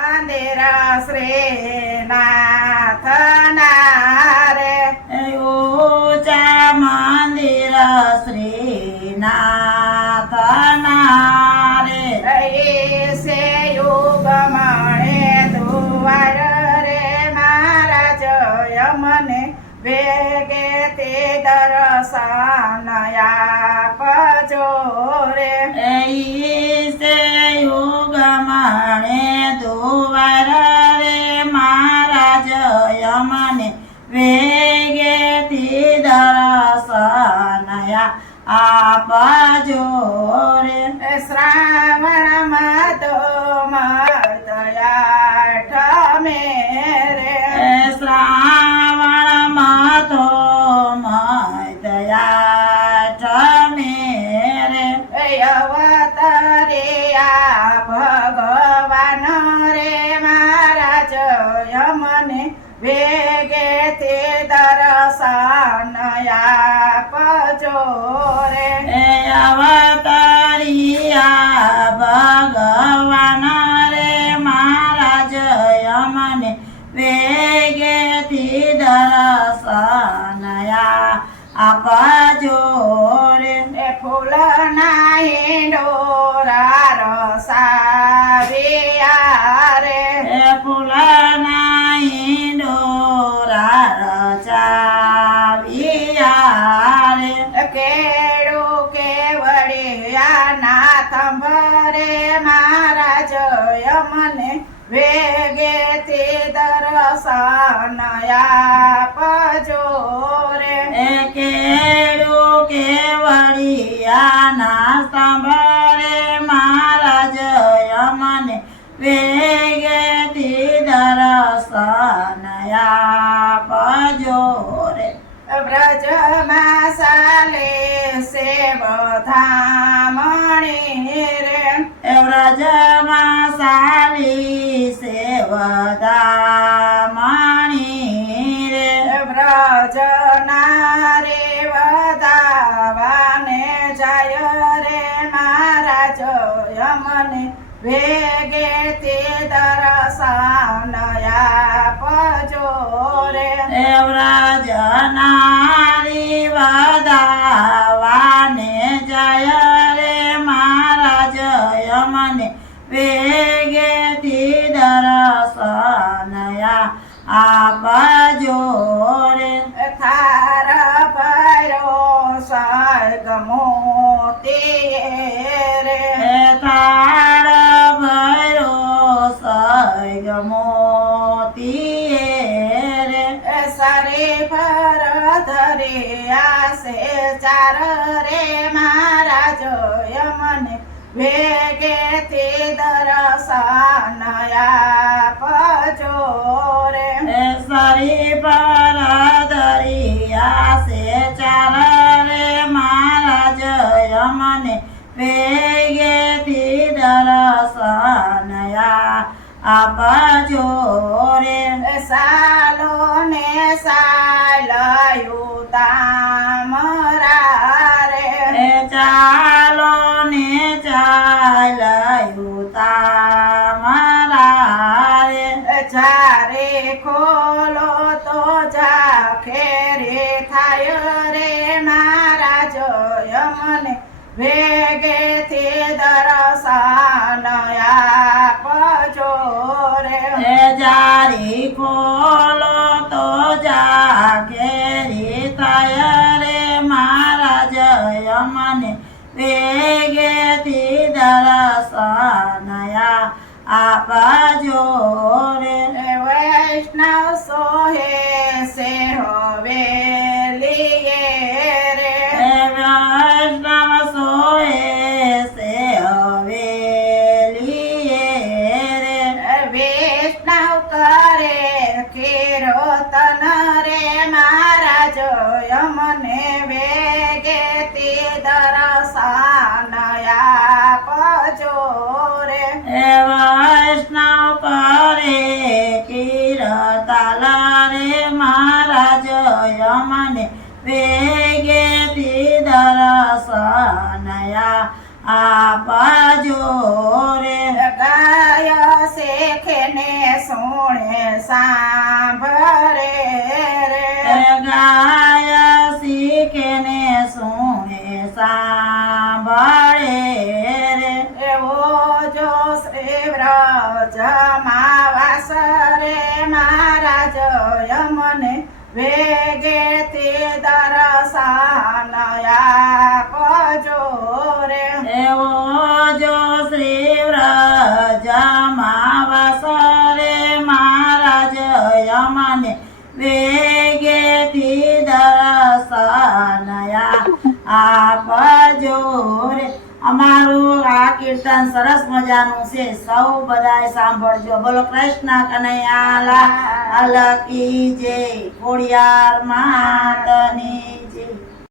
મંદિર શ્રીનાથના રે ઊંચા મંદિર શ્રીનાથના રે સે યુગ મળે દુવાર રે મહારાજ યમને વેગે તે દર્શન આપજો રે ઈસે યુગ મળે દુવાર રે મહારાજ યમને વેગેથી દર્શન આપજો રે શ્રાવણ મતો મતયાઠમે રે શ્રાવણ મતો મધયાઠમે રે અવતરિયા ભગવાન રે મહારાજ યમને વેગેથી દર્શન આપજો રે અવતરિયા ભગવાન રે મહારાજ યમને વેગેથી દર્શન આપજો રે ફૂલના હિંડોરા રસાવ્યા રે ફૂલના હિંડોરા રચાવ્યા રે કેળું કેવડિયાના થંભરે મહારાજ યમને વેગેથી દર્શન આપજો રે કેળું કેવડિયાના સ્તંભરે મહારાજ યમને વેગેથી દર્શન આપજો રે વ્રજમાં સાલે સેવધામણી રે વ્રજમાં સાલી સેવદામણી રે વ્રજના રે વધાવાને જાય રે મહારાજ યમને વેગેથી દર્શન આપજો રે વ્રજનારી વધાવાને જય રે મહારાજ યમને વેગેથી દર્શન આપજો રે થાર ભરો સ્વર્ગ મોતી રે થાળ ભરો સૈગ મોતી રે સરે ભર ધર્યા સે ચાર રે મહારાજ યમને વેગેથી દર્શન આપજો રે સરી પર દરિયા સે ચાર રે મહારાજ યમને વેગેથી દર્શન આપજો રે સાલો ને સાલયું તામરા રે ચાલો ને ચાલયું તામરા રે ચારે ખોલો તો જાખેરે થાય રે મહારાજ યમને વેગેથી દર્શન આપજો રે જારી ખોલો તો જાગેરી થાય રે મહારાજ યમને વેગેથી દર્શન આપજો રે વૈષ્ણવ સોહે સે હવેલીએ રે વૈષ્ણવ સોએ સે હવેલીએ રે વૈષ્ણવ કરે કીર્તન રે મહારાજ યમને વેગેથી દર્શન આપજો રે વૈષ્ણવ કરે કીર્તન રે મહારાજ યમને વેગેથી દર્શન આપજો રે ગાય શેખે ને સુણે સાંભળે રે ગાય શીખે ને સુણે સાંભળે રે એવો જો શ્રી વ્રજમાં વાસ રે મહારાજ યમને વેગેથી દર્શન આપજો રે એવો જો શ્રી વ્રજમાં વાસ રે મહારાજ યમને વેગેથી દર્શન આપજો રે અમારું આ કીર્તન સરસ મજાનું છે, સૌ બધાય સાંભળજો. બોલો કૃષ્ણ કનૈયા લાલ કી જય, ખોડિયાર માતની